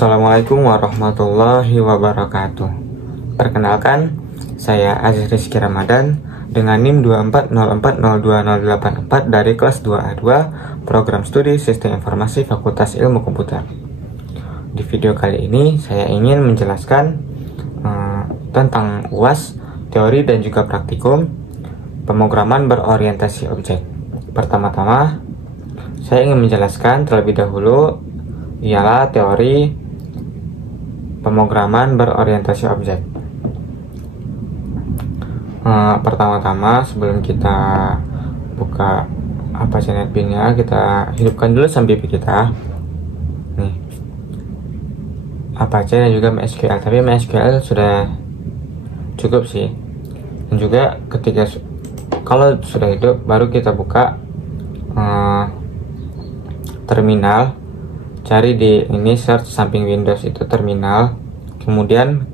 Assalamualaikum warahmatullahi wabarakatuh. Perkenalkan, saya Aziz Rizky Ramadan dengan NIM 2404020084 dari kelas 2A2 Program Studi Sistem Informasi Fakultas Ilmu Komputer. Di video kali ini saya ingin menjelaskan tentang UAS, teori dan juga praktikum pemrograman berorientasi objek. Pertama-tama, saya ingin menjelaskan terlebih dahulu ialah teori pemrograman berorientasi objek. Pertama-tama sebelum kita buka Apache NetBeans-nya, kita hidupkan dulu SAMPIP kita. Nih, Apache dan juga MySQL, tapi MySQL sudah cukup sih. Dan juga ketika kalau sudah hidup, baru kita buka terminal. Cari di ini, search samping Windows itu terminal, kemudian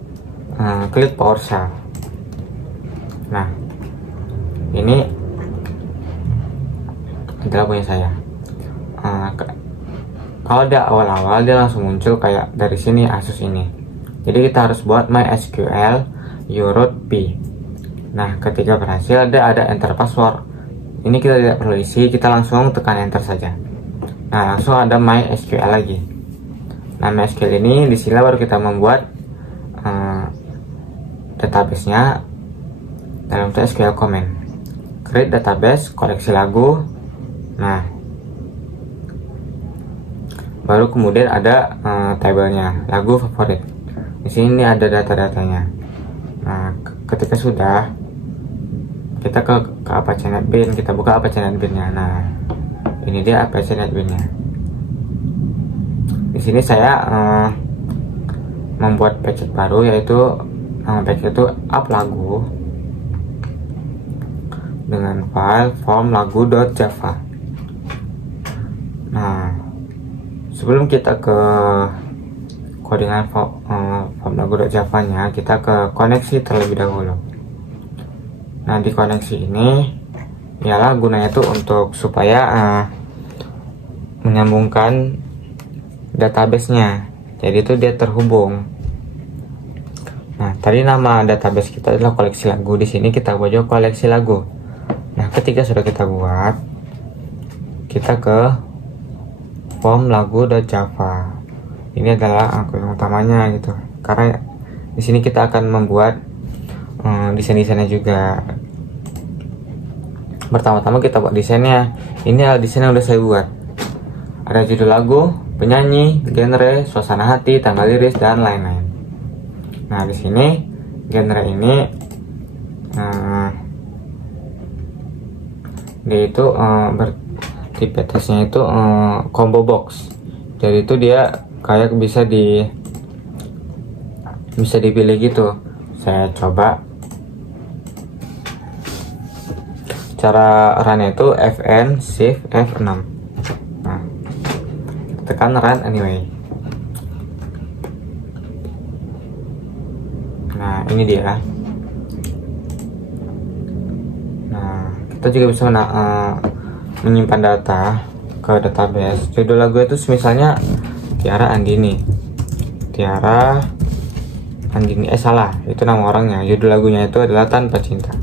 klik PowerShell. Nah, ini adalah punya saya. Kalau dia awal-awal dia langsung muncul kayak dari sini, Asus ini. Jadi kita harus buat MySQL root p. Nah, ketika berhasil ada enter password. Ini kita tidak perlu isi, kita langsung tekan enter saja. Nah, langsung ada MySQL lagi. Nah, MySQL ini di sini baru kita membuat database-nya dalam SQL command. Create database, koleksi lagu. Nah, baru kemudian ada tabelnya, lagu favorit. Di sini ada data-datanya. Nah, ketika sudah, kita ke Apache NetBeans, kita buka Apache NetBeans-nya. Nah, ini dia Apache NetBeans-nya. Di sini saya membuat package baru, yaitu package itu up lagu dengan file form lagu.java. Nah, sebelum kita ke codingan form lagu.java-nya, kita ke koneksi terlebih dahulu. Nah, di koneksi ini ialah gunanya itu untuk supaya menyambungkan database-nya, jadi itu dia terhubung. Nah, tadi nama database kita adalah koleksi lagu. Di sini kita buat juga koleksi lagu. Nah, ketika sudah kita buat, kita ke form lagu.java. Ini adalah yang utamanya gitu, karena di sini kita akan membuat desain-desainnya juga. Pertama-tama kita buat desainnya. Ini adalah desain yang udah saya buat. Ada judul lagu, penyanyi, genre, suasana hati, tanggal rilis, dan lain-lain. Nah, di sini genre ini dia itu tipe tesnya itu combo box. Jadi itu dia kayak bisa dipilih gitu. Saya coba. Cara run itu Fn shift F6. Nah, tekan run anyway. Nah, ini dia. Nah, kita juga bisa menyimpan data ke database. Judul lagu itu misalnya Tiara Andini. Tiara Andini, salah, itu nama orangnya. Judul lagunya itu adalah Tanpa Cinta.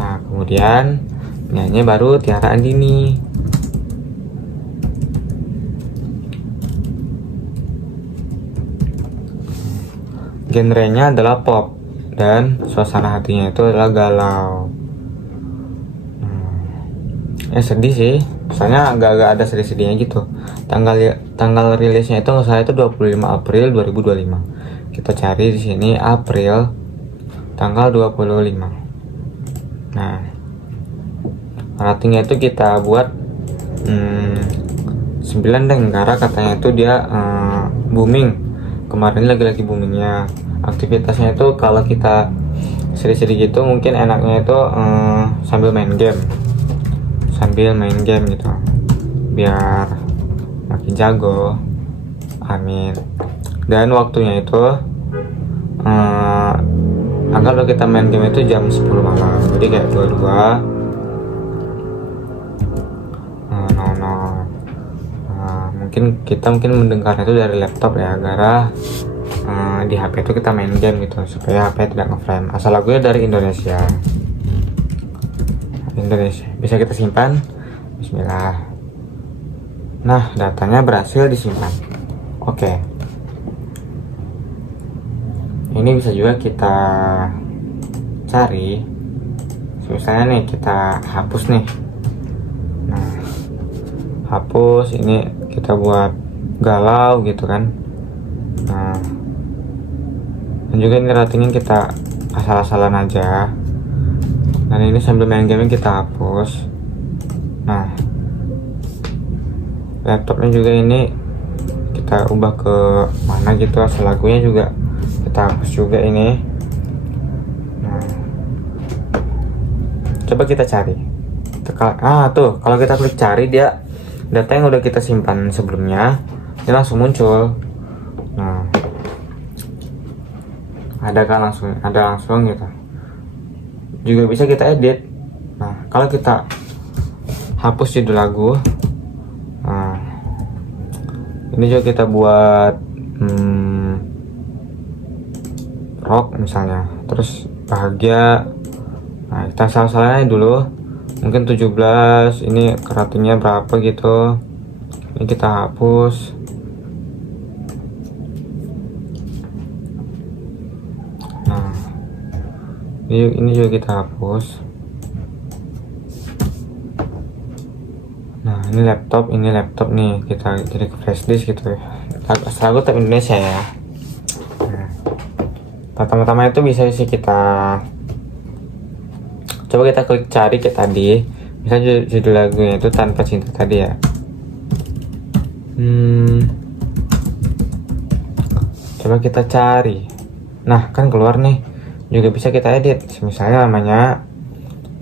Nah, kemudian nyanyi baru Tiara Andini. Genrenya adalah pop dan suasana hatinya itu adalah galau. Sedih sih, soalnya agak-agak ada sedih-sedihnya gitu. Tanggal rilisnya itu nggak salah itu 25 April 2025. Kita cari di sini April tanggal 25. Nah, ratingnya itu kita buat 9 deh, karena katanya itu dia booming. Kemarin lagi boomingnya. Aktivitasnya itu kalau kita sedih-sedih gitu, mungkin enaknya itu sambil main game gitu, biar makin jago. Amin. Dan waktunya itu anggaplah kita main game itu jam 10 malam, jadi kayak 22 Mungkin kita mendengarnya itu dari laptop ya, gara di HP itu kita main game gitu, supaya HP tidak ngeframe. Asal lagunya dari Indonesia. Bisa kita simpan. Bismillah. Nah, datanya berhasil disimpan. Oke. Ini bisa juga kita cari. Misalnya nih kita hapus nih. Nah, hapus ini kita buat galau gitu kan. Nah, dan juga ini ratingnya kita asal-asalan aja. Dan ini sambil main game kita hapus. Nah, laptopnya juga ini kita ubah ke mana gitu, asal lagunya juga kita hapus juga ini. Nah, coba kita cari. Tuh, kalau kita klik cari, dia data yang udah kita simpan sebelumnya ini langsung muncul. Nah, ada langsung gitu. Juga bisa kita edit. Nah, kalau kita hapus judul lagu, nah ini juga kita buat rock misalnya, terus bahagia. Nah, kita salah-salahnya dulu, mungkin 17, ini ratingnya berapa gitu, ini kita hapus. Nah, ini juga kita hapus. Nah, ini laptop nih, kita jadi ke flash disk gitu ya. Lagu tetap Indonesia ya. Nah, pertama-tama itu bisa sih kita coba kita klik cari kayak tadi, misalnya judul lagunya itu Tanpa Cinta tadi ya. Coba kita cari. Nah, kan keluar nih. Juga bisa kita edit, misalnya namanya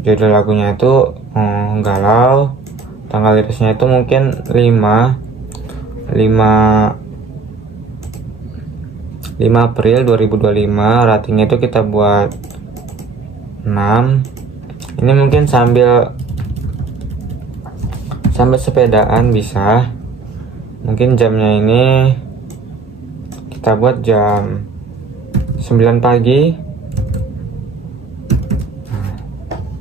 judul lagunya itu galau, tanggal rilisnya itu mungkin 5 April 2025, ratingnya itu kita buat 6. Ini mungkin sambil sepedaan bisa. Mungkin jamnya ini kita buat jam 9 pagi. Nah,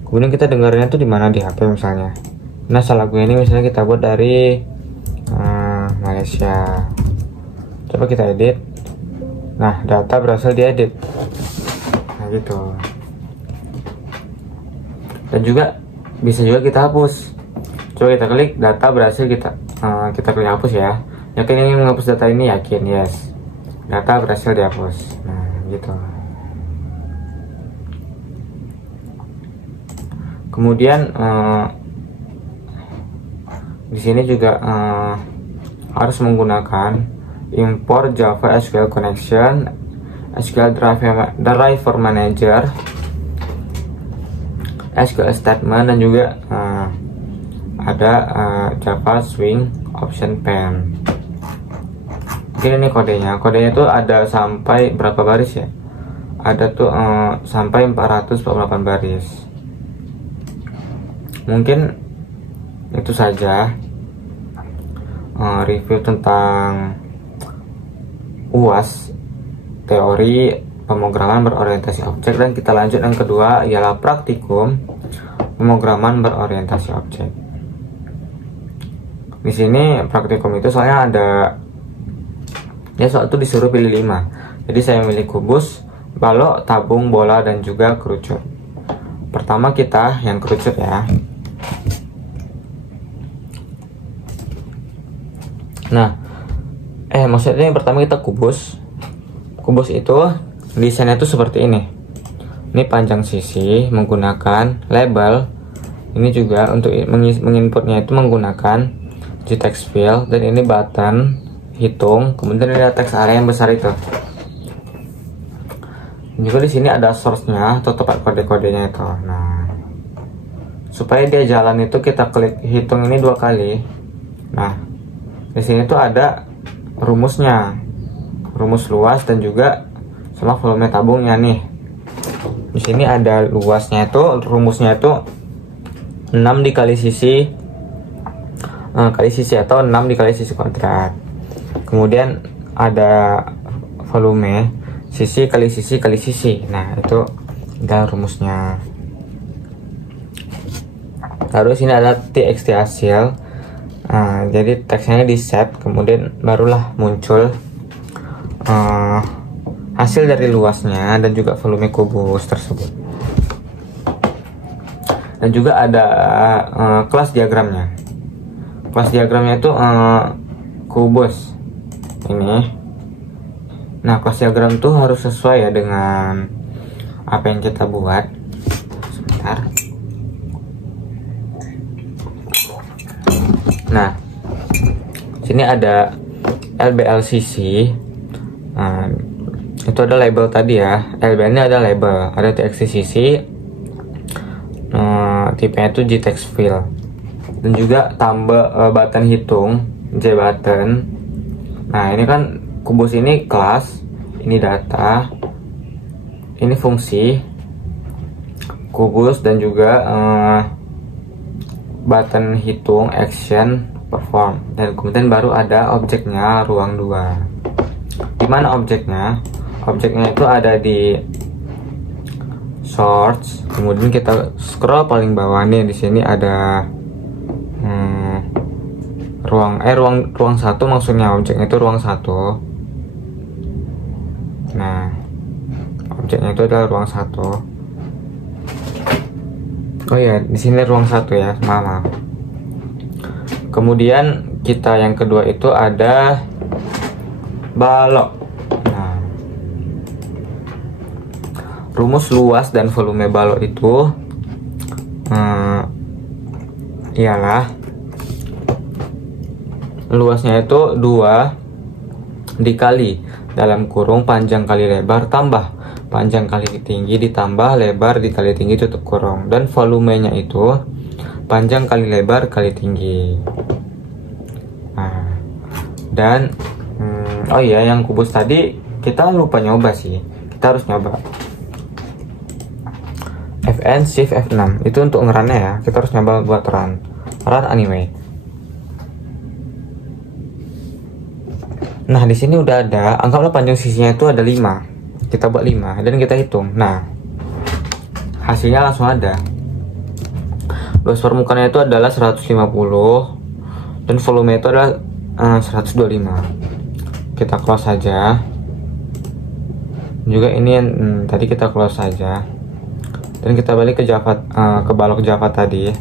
kemudian kita dengarnya tuh di mana, di HP misalnya. Nah, lagu ini misalnya kita buat dari Malaysia. Coba kita edit. Nah, data berhasil diedit. Nah, gitu. Dan juga bisa juga kita hapus. Coba kita klik data berhasil, kita klik hapus ya. Yakin ini menghapus data ini? Yakin, yes. Data berhasil dihapus. Nah, gitu. Kemudian di sini juga harus menggunakan import Java SQL connection, SQL driver manager, SQL statement, dan juga ada Java swing option pen. Mungkin ini kodenya itu ada sampai berapa baris ya, ada tuh sampai 448 baris. Mungkin itu saja review tentang UAS, teori pemrograman berorientasi objek, dan kita lanjut yang kedua ialah praktikum pemrograman berorientasi objek. Di sini praktikum itu soalnya ada ya, soal itu disuruh pilih 5. Jadi saya milih kubus, balok, tabung, bola, dan juga kerucut. Pertama kita yang kerucut ya. Nah, maksudnya yang pertama kita kubus. Kubus itu desainnya itu seperti ini. Ini panjang sisi menggunakan label. Ini juga untuk menginputnya itu menggunakan text field, dan ini button hitung. Kemudian ada teks area yang besar itu. Juga di sini ada source-nya atau tempat kode-kodenya itu. Nah, supaya dia jalan itu kita klik hitung ini 2 kali. Nah, di sini tuh ada rumusnya, rumus luas, dan juga sama volume tabungnya nih. Di sini ada luasnya itu, rumusnya itu 6 dikali sisi kali sisi atau 6 dikali sisi kuadrat. Kemudian ada volume sisi kali sisi kali sisi. Nah, itu adalah rumusnya. Lalu sini ada txt hasil. Jadi teksnya di set, kemudian barulah muncul hasil dari luasnya dan juga volume kubus tersebut. Dan juga ada kelas diagramnya. Kelas diagramnya itu kubus ini. Nah, kelas diagram itu harus sesuai ya dengan apa yang kita buat. Sebentar. Nah, sini ada LBLCC. Itu ada label tadi ya. LBL ini ada label, ada TXTCC. Tipenya itu JText fill. Dan juga tambah button hitung, J button. Nah, ini kan kubus ini kelas, ini data, ini fungsi kubus, dan juga button hitung, action, perform, dan kemudian baru ada objeknya ruang 2. Dimana objeknya? Objeknya itu ada di source, kemudian kita scroll paling bawah nih, di sini ada ruang 1 maksudnya, objeknya itu ruang 1. Nah, objeknya itu adalah ruang 1. Oh ya, di sini ruang 1 ya, maaf. Kemudian kita yang kedua itu ada balok. Nah, rumus luas dan volume balok itu ialah luasnya itu 2 dikali dalam kurung panjang kali lebar tambah panjang kali tinggi ditambah lebar dikali tinggi tutup kurung, dan volumenya itu panjang kali lebar kali tinggi. Nah, dan oh iya, yang kubus tadi kita lupa nyoba sih, kita harus nyoba Fn shift F6 itu untuk ngerannya ya, kita harus nyoba buat run anyway. Nah, di sini udah ada, anggaplah panjang sisinya itu ada 5. Kita buat 5 dan kita hitung. Nah, hasilnya langsung ada. Luas permukaannya itu adalah 150 dan volume itu adalah 125. Kita close saja. Juga ini yang tadi kita close saja. Dan kita balik ke Java, ke balok Java tadi.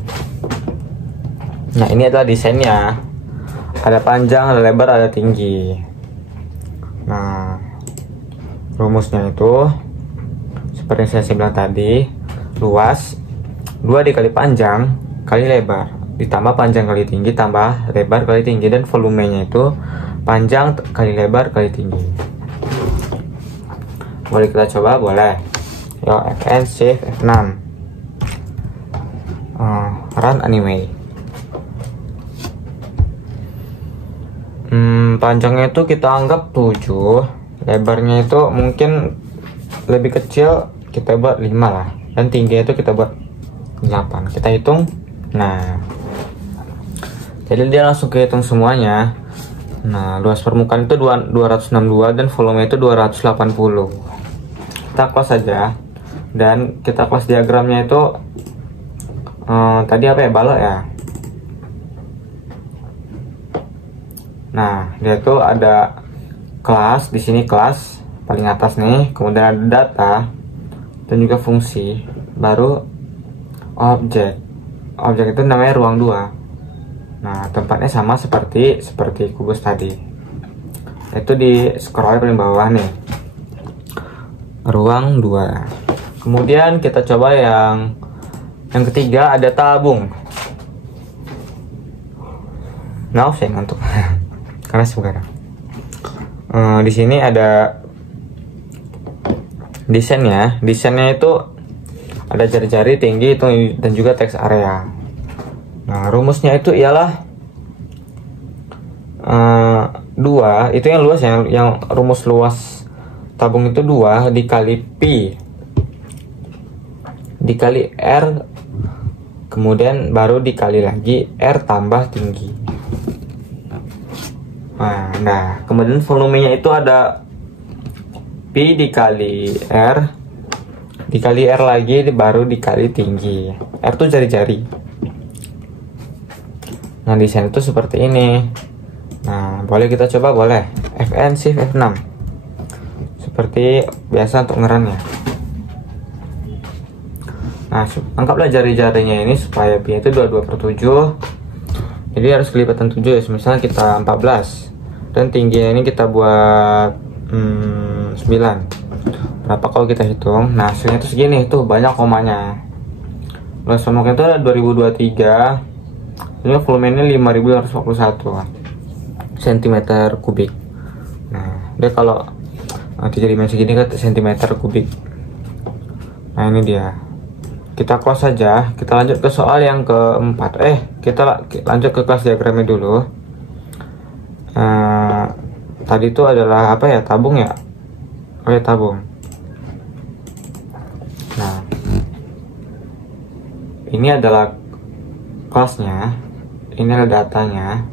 Nah, ini adalah desainnya. Ada panjang, ada lebar, ada tinggi. Nah, rumusnya itu seperti yang saya bilang tadi, luas 2 dikali panjang kali lebar ditambah panjang kali tinggi tambah lebar kali tinggi, dan volumenya itu panjang kali lebar kali tinggi. Boleh kita coba? Boleh. Yo, Fn shift F6 run anyway. Panjangnya itu kita anggap 7, lebarnya itu mungkin lebih kecil, kita buat 5 lah, dan tingginya itu kita buat 8. Kita hitung. Nah, jadi dia langsung kehitung semuanya. Nah, luas permukaan itu 262 dan volume itu 280. Kita close saja, dan kita close diagramnya itu tadi apa ya, balok ya. Nah, dia tuh ada kelas, di sini kelas paling atas nih, kemudian ada data dan juga fungsi, baru objek. Objek itu namanya ruang 2. Nah, tempatnya sama seperti kubus tadi. Itu di scroll paling bawah nih. Ruang 2. Kemudian kita coba yang ketiga, ada tabung. Nah, saya ngantuk. Karena sekarang di sini ada desainnya. Desainnya itu ada jari-jari tinggi itu dan juga teks area. Nah, rumusnya itu ialah 2, itu yang luas ya, yang rumus luas tabung itu 2 dikali pi dikali r, kemudian baru dikali lagi r tambah tinggi. Nah, kemudian volumenya itu ada Pi dikali R lagi baru dikali tinggi. R tuh jari-jari. Nah, desain itu seperti ini. Nah, boleh kita coba, boleh. Fn shift F6. Seperti biasa untuk ngerannya. Nah, anggaplah jari-jarinya ini supaya pi itu 22/7. Jadi harus kelipatan 7 ya. Misalnya kita 14. Dan tingginya ini kita buat 9. Berapa kalau kita hitung? Nah, hasilnya itu segini, itu banyak komanya. Luas permukaan itu ada 2023. Ini volumenya 5241 cm kubik. Nah, dia kalau jadi dimensi gini kan cm kubik. Nah, ini dia. Kita close saja. Kita lanjut ke soal yang keempat. Kita lanjut ke kelas diagramnya dulu. Tadi itu adalah apa ya? Tabung ya? Oke, tabung. Nah, ini adalah kelasnya. Ini adalah datanya,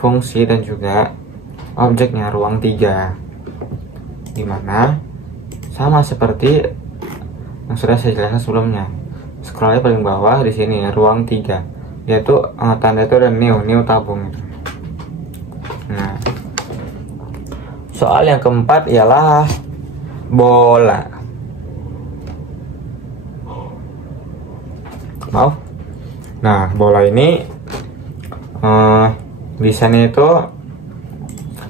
fungsi dan juga objeknya, ruang 3. Dimana sama seperti yang sudah saya jelaskan sebelumnya. Scrollnya paling bawah di sini ya, ruang 3. Dia tuh tanda itu ada new tabung. Nah, soal yang keempat ialah bola. Maaf. Nah, bola ini desainnya itu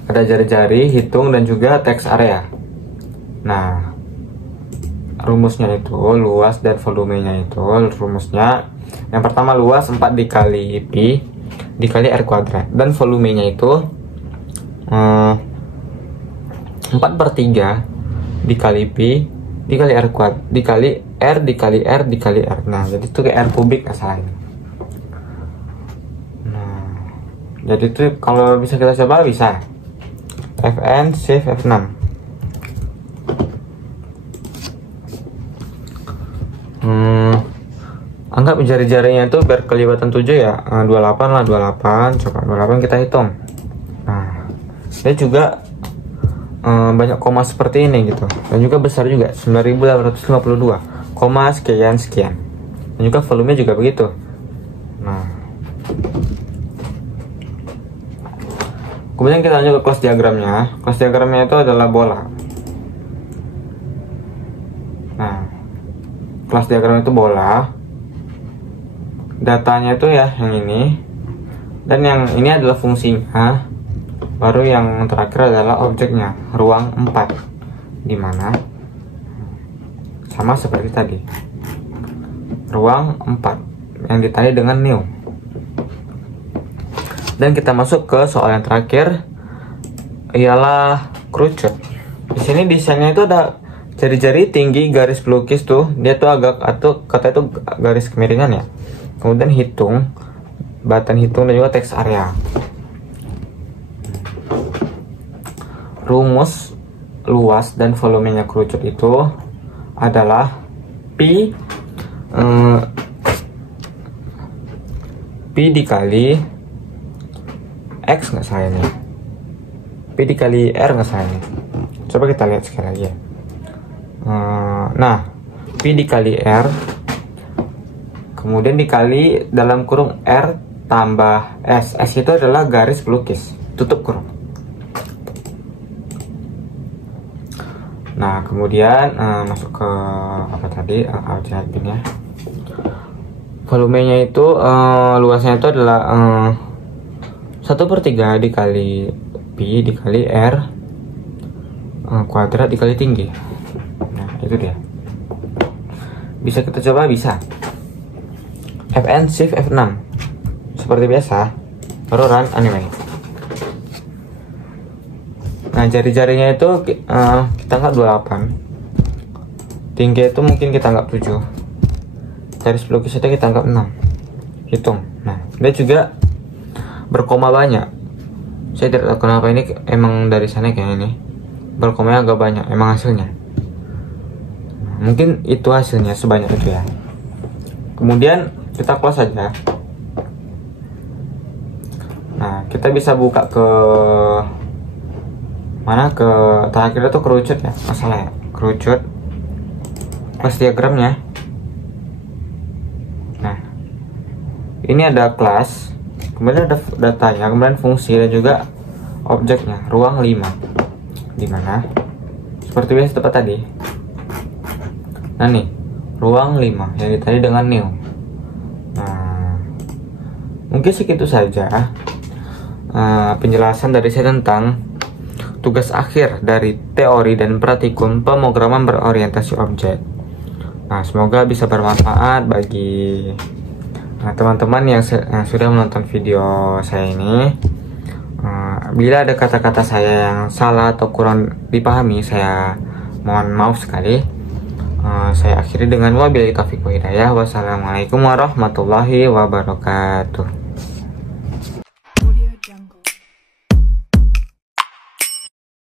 ada jari-jari, hitung, dan juga teks area. Nah, rumusnya itu luas dan volumenya itu rumusnya yang pertama luas 4 dikali pi dikali r kuadrat, dan volumenya itu 4/3 dikali pi dikali r kuadrat dikali r dikali r dikali r. Nah, jadi itu kayak r kubik asalnya. Nah, jadi itu kalau bisa kita coba, bisa Fn shift F6. Anggap jari-jarinya itu biar kelibatan 7 ya, 28 lah, 28. Coba 28 kita hitung. Nah, dia juga banyak koma seperti ini gitu, dan juga besar juga, 9852 koma sekian sekian, dan juga volume juga begitu. Nah, kemudian kita lanjut ke kelas diagramnya. Kelas diagramnya itu adalah bola. Nah, kelas diagram itu bola. Datanya itu ya yang ini, dan yang ini adalah fungsinya. Baru yang terakhir adalah objeknya, ruang 4, dimana sama seperti tadi, ruang 4 yang ditandai dengan new. Dan kita masuk ke soal yang terakhir, ialah kerucut. Di sini desainnya itu ada jari-jari, tinggi, garis pelukis tuh, dia tuh agak atau kata itu garis kemiringan ya. Kemudian hitung, batan hitung, dan juga teks area. Rumus luas dan volumenya kerucut itu adalah pi dikali x nggak salah ini, pi dikali r nggak salah ini. Coba kita lihat sekali lagi ya. Nah, pi dikali r, kemudian dikali dalam kurung r tambah s. S itu adalah garis pelukis, tutup kurung. Nah, kemudian masuk ke apa tadi, aljabarnya. Volumenya itu luasnya itu adalah 1/3 dikali pi dikali r kuadrat dikali tinggi. Nah, itu dia. Bisa kita coba, bisa. Fn shift F6 seperti biasa, baru run anyway. Nah, jari-jarinya itu kita anggap 28. Tinggi itu mungkin kita anggap 7. Garis pelukis itu kita anggap 6. Hitung. Nah, dia juga berkoma banyak. Saya tidak tahu kenapa, ini emang dari sana kayak ini. Berkomanya agak banyak emang hasilnya. Mungkin itu hasilnya sebanyak itu ya. Kemudian kita close saja. Nah, kita bisa buka ke mana ke terakhir itu kerucut ya, masalah ya, kerucut kelas diagramnya. Nah, ini ada kelas, kemudian ada datanya, kemudian fungsi dan juga objeknya, ruang 5. Dimana seperti biasa tempat tadi. Nah nih, ruang 5 yang tadi dengan new. Nah, mungkin segitu saja penjelasan dari saya tentang tugas akhir dari teori dan praktikum pemrograman berorientasi objek. Nah, semoga bisa bermanfaat bagi teman-teman yang sudah menonton video saya ini. Bila ada kata-kata saya yang salah atau kurang dipahami, saya mohon maaf sekali. Saya akhiri dengan wabillahi taufiq wa hidayah. Wassalamualaikum warahmatullahi wabarakatuh.